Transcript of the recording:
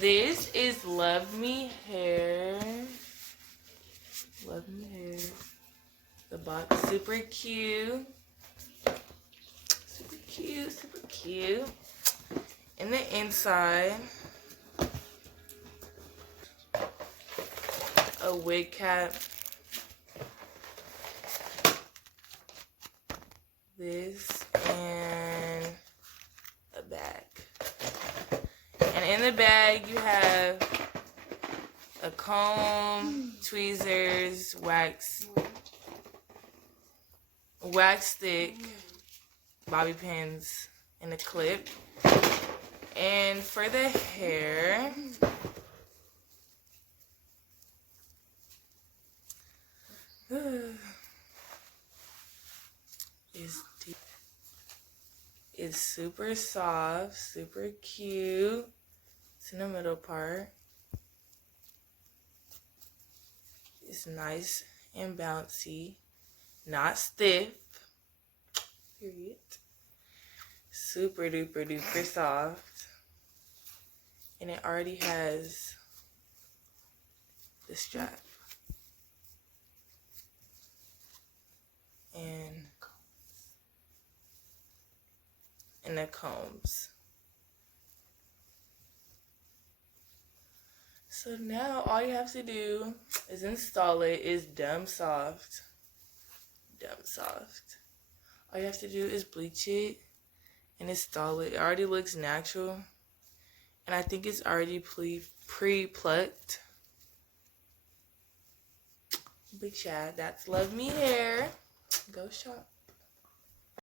This is LUVME Hair. LUVME Hair. The box, super cute. Super cute, super cute. In the inside, a wig cap. This and a bag. And in the bag you have a comb, tweezers, wax stick, bobby pins, and a clip. And for the hair, it's super soft, super cute. It's in the middle part. It's nice and bouncy, not stiff. Period. Super duper duper soft. And it already has the strap. And the combs. So now all you have to do is install it. It's dumb soft. Dumb soft. All you have to do is bleach it and install it. It already looks natural. And I think it's already pre-plucked. Big shout. That's LUVME Hair. Go shop.